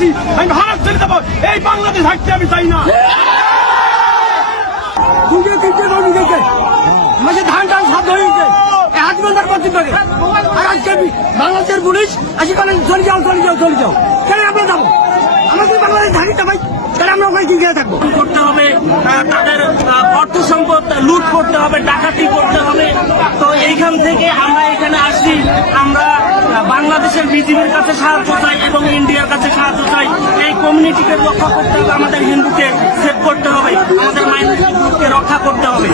আসছি, আমি ভারত চলে যাবো, এই বাংলাদেশ থাকতে আমি চাই না। দুটো তিনটে নদী গেছে, মাঝে ধান টান সাধ্য হয়েছে, হাত বন্ধার করতে পারে। আর আজকে বাংলাদেশের পুলিশ আসি বলেন চলে যাও চলে যাও চলে যাও, কেন আমরা যাবো? আমাদের বাংলাদেশ থাকি তো ভাই, তাহলে আমরা ওখানে কি গিয়ে থাকবো? করতে হবে, তাদের অর্থ সম্পদ লুট করতে হবে, ডাকাতি করতে হবে। তো এইখান থেকে আমরা এখানে আসছি, আমরা বাংলাদেশের বিজিবির কাছে সাহায্য চাই এবং ইন্ডিয়ার কাছে সাহায্য চাই। এই কমিউনিটিকে রক্ষা করতে হবে, আমাদের হিন্দুকে সেভ করতে হবে, আমাদের মাইনরিটি গ্রুপকে রক্ষা করতে হবে।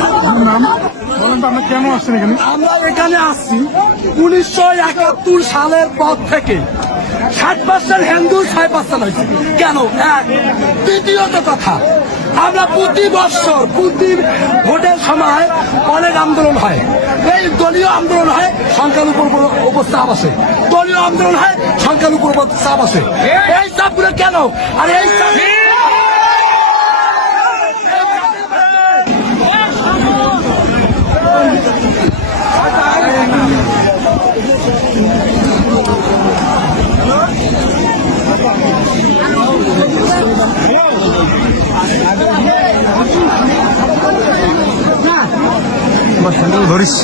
আমরা কেন আসছেন এখানে? আমরা এখানে আসছি 1971 সালের পর থেকে 60% হিন্দু 6% হয়েছে। কেন? এক। দ্বিতীয়ত কথা, আমরা প্রতি বছর প্রতি ভোটের সময় অনেক আন্দোলন হয়, এই দলীয় আন্দোলন হয়, সংখ্যালঘুর উপর চাপ আসে, দলীয় আন্দোলন হয়, সংখ্যালঘুর উপর চাপ আসে। এই চাপগুলো কেন? আর এই চাপ ধরিস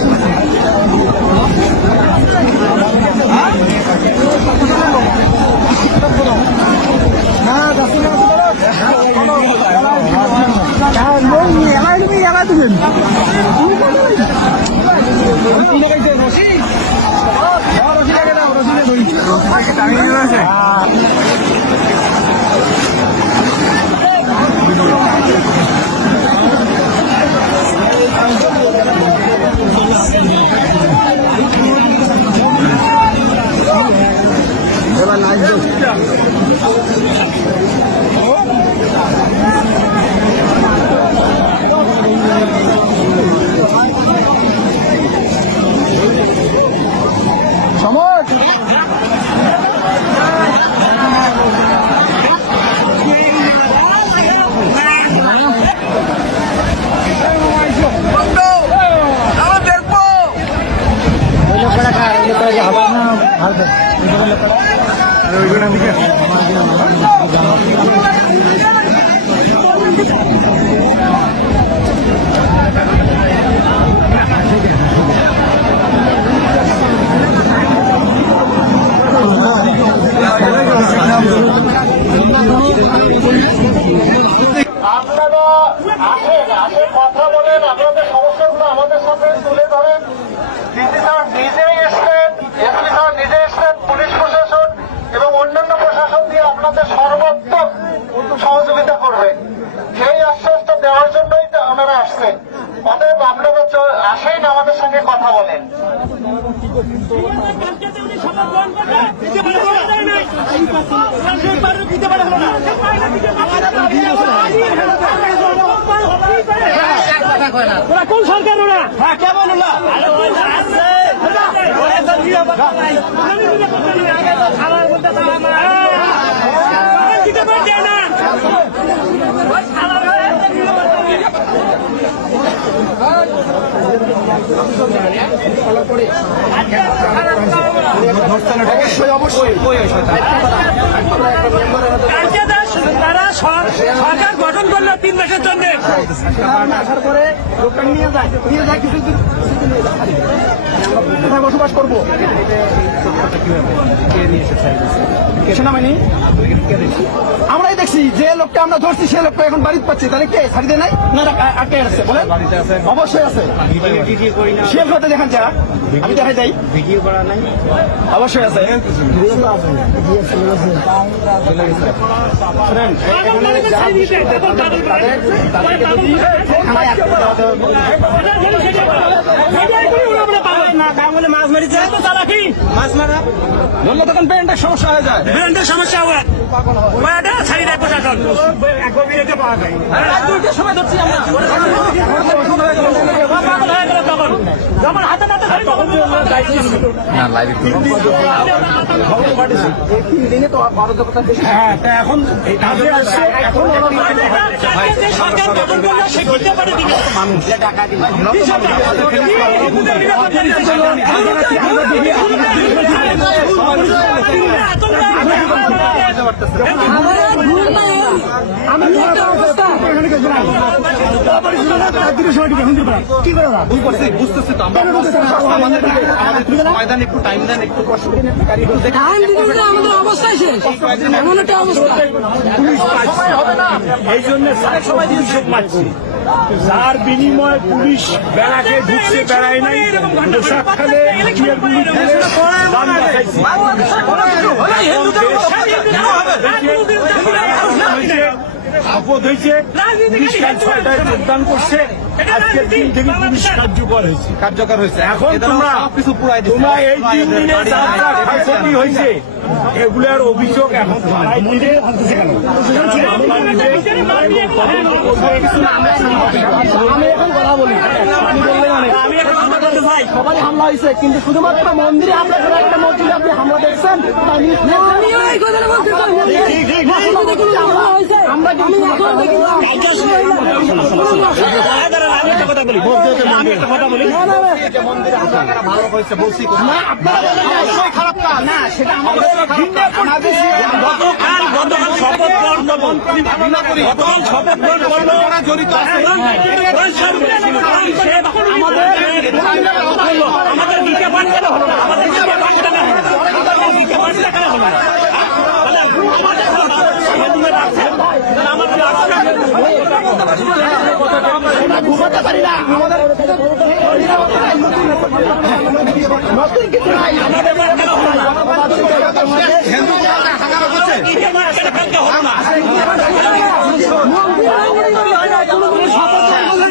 আপনারা আসেন কথা বলেন, আপনাদের সমস্যাগুলো আমাদের সাথে তুলে ধরেন। ডিসি স্যার নিজেই এসছেন, এসপি স্যার নিজে এসছেন, পুলিশ প্রশাসন এবং অন্যান্য প্রশাসন দিয়ে আপনাদের সর্বাত্মক সহযোগিতা করবেন, সেই আশ্বাসটা দেওয়ার জন্যই তো ওনারা আসছেন। অতএব আপনারা আসেন, আমাদের সঙ্গে কথা বলেন। কোন সরকার ওরা? হ্যাঁ, কেমন ওরা? তারা সরকার গঠন করলো 3 মাসের জন্য, আসার পরে লোকটা নিয়ে যায় কিছু কোথায় বসবাস করবো সেনাবাহিনী। আমরাই দেখছি যে লোকটা আমরা ধরছি সে লোকটা এখন বাড়িতে পাচ্ছি, তাহলে কে ছাড়িতে নাই না আটকে আসছে? বলে অবশ্যই আছে, শেয়ার করতে দেখান যা, আমি দেখাই যাই, ভিডিও করা নাই, অবশ্যই আছে। মাছ মেরেছে মাছ মারা বললো তখন ব্র্যান্ডের সমস্যা হয়ে যায়, ব্র্যান্ডের সমস্যা হয় ছাড়ি দেয় প্রশাসন। পাওয়া যায় সময় ধরছি আমরা, তখন যখন হাতে নাতে এখন মানুষ করতেছে বুঝতেছি তো আমরা ময়দান একটু টাইম দেন একটু কষ্ট আমাদের অবস্থায় শেষ এমন একটা অবস্থা হবে না এই জন্য সবাই হিসেব মারছি যার বিনিময়ে পুলিশ বেড়াকে ঢুকছে বেড়ায় নাই পোশাক খেলে গুলি খেলে দাম দেখাইছে আপদ হয়েছে পুলিশ কাল 6টায় যোগদান করছে আজকের দিন থেকে পুলিশ কার্যকর হয়েছে এখন তোমরা এই 3 দিনে যা যা ক্ষয়ক্ষতি হয়েছে এগুলোর অভিযোগ এখন থানায় দিলে কেন আমি এখন কথা বলি আমি এখন কথা বলতে চাই সবাই হামলা হয়েছে কিন্তু শুধুমাত্র মন্দিরে হামলা করে একটা মসজিদে আপনি হামলা দেখছেন আমরা আমি একটা কথা বলি ভালো হয়েছে বলছি খারাপ কাজ না সেটা গতকাল শপথ গ্রহণ করলো জড়িত আছে আমাদের দিকে পান কেন হলো না আমাদের দিকে পান কেন হলো না আমাদের দিকে পান কেন হলো না ঘুমাতে পারি না আমাদের নতুন কিছু নাই আমাদের পান কেন হলো না দিকে পান কেন হলো না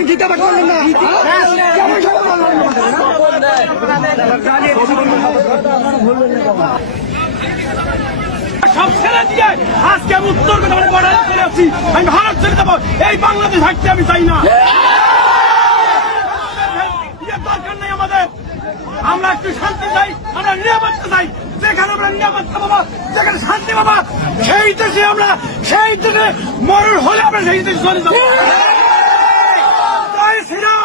গীতা পাঠ করলেন না সব ছেড়ে দিয়ে আজকে আমি উত্তর কথা বর্ডারে চলে আসছি আমি ভারত ছেড়ে দেবো এই বাংলাদেশ থাকতে আমি চাই না দরকার নেই আমাদের আমরা একটু শান্তি চাই আমরা নিরাপত্তা চাই যেখানে আমরা নিরাপত্তা পাবো যেখানে শান্তি পাবো সেই দেশে আমরা সেই দেশে মরণ হলে আমরা সেই দেশে চলে যাবো জয় শ্রীরাম